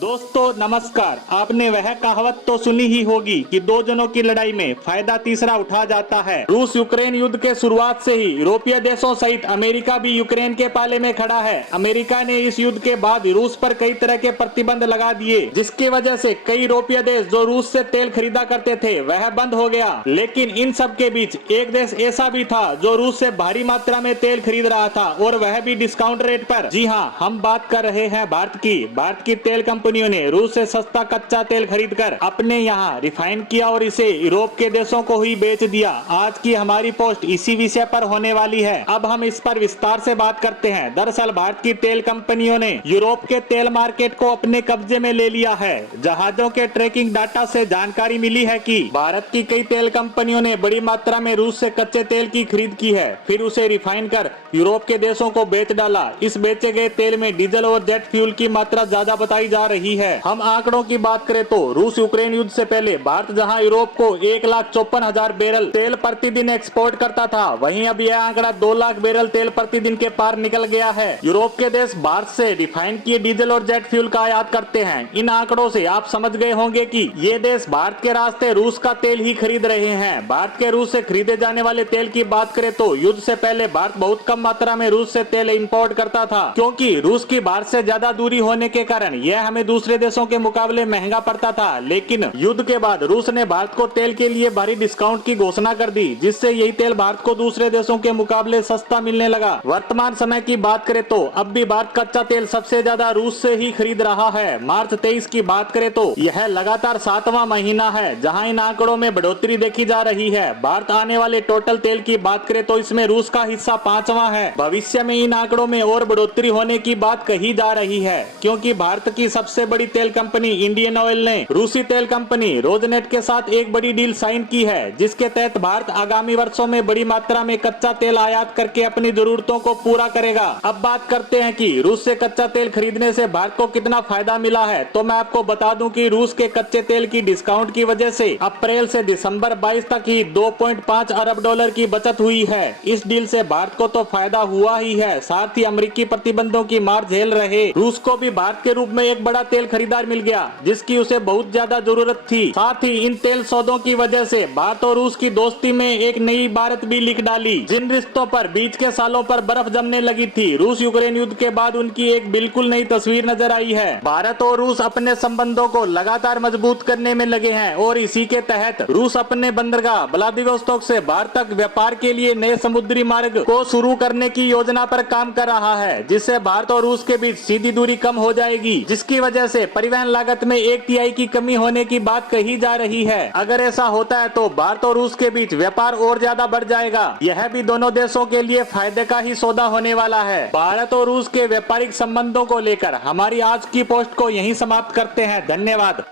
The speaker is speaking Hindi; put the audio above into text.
दोस्तों नमस्कार। आपने वह कहावत तो सुनी ही होगी कि दो जनों की लड़ाई में फायदा तीसरा उठा जाता है। रूस यूक्रेन युद्ध के शुरुआत से ही यूरोपीय देशों सहित अमेरिका भी यूक्रेन के पाले में खड़ा है। अमेरिका ने इस युद्ध के बाद रूस पर कई तरह के प्रतिबंध लगा दिए, जिसकी वजह से कई यूरोपीय देश जो रूस से तेल खरीदा करते थे वह बंद हो गया। लेकिन इन सब के बीच एक देश ऐसा भी था जो रूस से भारी मात्रा में तेल खरीद रहा था, और वह भी डिस्काउंट रेट पर। जी हाँ, हम बात कर रहे हैं भारत की तेल कंपनियों ने रूस से सस्ता कच्चा तेल खरीदकर अपने यहाँ रिफाइन किया और इसे यूरोप के देशों को ही बेच दिया। आज की हमारी पोस्ट इसी विषय पर होने वाली है। अब हम इस पर विस्तार से बात करते हैं। दरअसल भारत की तेल कंपनियों ने यूरोप के तेल मार्केट को अपने कब्जे में ले लिया है। जहाजों के ट्रैकिंग डाटा से जानकारी मिली है कि भारत की कई तेल कंपनियों ने बड़ी मात्रा में रूस से कच्चे तेल की खरीद की है, फिर उसे रिफाइन कर यूरोप के देशों को बेच डाला। इस बेचे गए तेल में डीजल और जेट फ्यूल की मात्रा ज्यादा बताई जा रही है। हम आंकड़ों की बात करें तो रूस यूक्रेन युद्ध से पहले भारत जहां यूरोप को 1,54,000 बैरल तेल प्रतिदिन एक्सपोर्ट करता था, वहीं अब यह आंकड़ा 2 लाख बैरल तेल प्रतिदिन के पार निकल गया है। यूरोप के देश भारत से रिफाइन किए डीजल और जेट फ्यूल का आयात करते हैं। इन आंकड़ों से आप समझ गए होंगे कि ये देश भारत के रास्ते रूस का तेल ही खरीद रहे हैं। भारत के रूस से खरीदे जाने वाले तेल की बात करें तो युद्ध से पहले भारत बहुत कम मात्रा में रूस से तेल इंपोर्ट करता था, क्योंकि रूस की भारत से ज्यादा दूरी होने के कारण यह हमें दूसरे देशों के मुकाबले महंगा पड़ता था। लेकिन युद्ध के बाद रूस ने भारत को तेल के लिए भारी डिस्काउंट की घोषणा कर दी, जिससे यही तेल भारत को दूसरे देशों के मुकाबले सस्ता मिलने लगा। वर्तमान समय की बात करें तो अब भी भारत कच्चा तेल सबसे ज्यादा रूस से ही खरीद रहा है। मार्च 23 की बात करें तो यह लगातार 7वां महीना है जहां इन आंकड़ों में बढ़ोतरी देखी जा रही है। भारत आने वाले टोटल तेल की बात करें तो इसमें रूस का हिस्सा 5वां है। भविष्य में इन आंकड़ों में और बढ़ोतरी होने की बात कही जा रही है, क्योंकि भारत की सबसे बड़ी तेल कंपनी इंडियन ऑयल ने रूसी तेल कंपनी रोजनेट के साथ एक बड़ी डील साइन की है, जिसके तहत भारत आगामी वर्षों में बड़ी मात्रा में कच्चा तेल आयात करके अपनी जरूरतों को पूरा करेगा। अब बात करते हैं कि रूस से कच्चा तेल खरीदने से भारत को कितना फायदा मिला है। तो मैं आपको बता दूं कि रूस के कच्चे तेल की डिस्काउंट की वजह से अप्रैल से दिसंबर 22 तक ही 2.5 अरब डॉलर की बचत हुई है। इस डील से भारत को तो फायदा हुआ ही है, साथ ही अमेरिकी प्रतिबंधों की मार झेल रहे रूस को भी भारत के रूप में एक बड़ा तेल खरीदार मिल गया, जिसकी उसे बहुत ज्यादा जरूरत थी। साथ ही इन तेल सौदों की वजह से भारत और रूस की दोस्ती में एक नई इबारत भी लिख डाली। जिन रिश्तों पर बीच के सालों पर बर्फ जमने लगी थी, रूस यूक्रेन युद्ध के बाद उनकी एक बिल्कुल नई तस्वीर नजर आई है। भारत और रूस अपने संबंधों को लगातार मजबूत करने में लगे हैं, और इसी के तहत रूस अपने बंदरगाह व्लादिवोस्तोक से भारत तक व्यापार के लिए नए समुद्री मार्ग को शुरू करने की योजना पर काम कर रहा है, जिससे भारत और रूस के बीच सीधी दूरी कम हो जाएगी, जिसकी वजह से परिवहन लागत में 1/3 की कमी होने की बात कही जा रही है। अगर ऐसा होता है तो भारत और रूस के बीच व्यापार और ज्यादा बढ़ जाएगा। यह भी दोनों देशों के लिए फायदे का ही सौदा होने वाला है। भारत और रूस के व्यापारिक संबंधों को लेकर हमारी आज की पोस्ट को यहीं समाप्त करते हैं। धन्यवाद।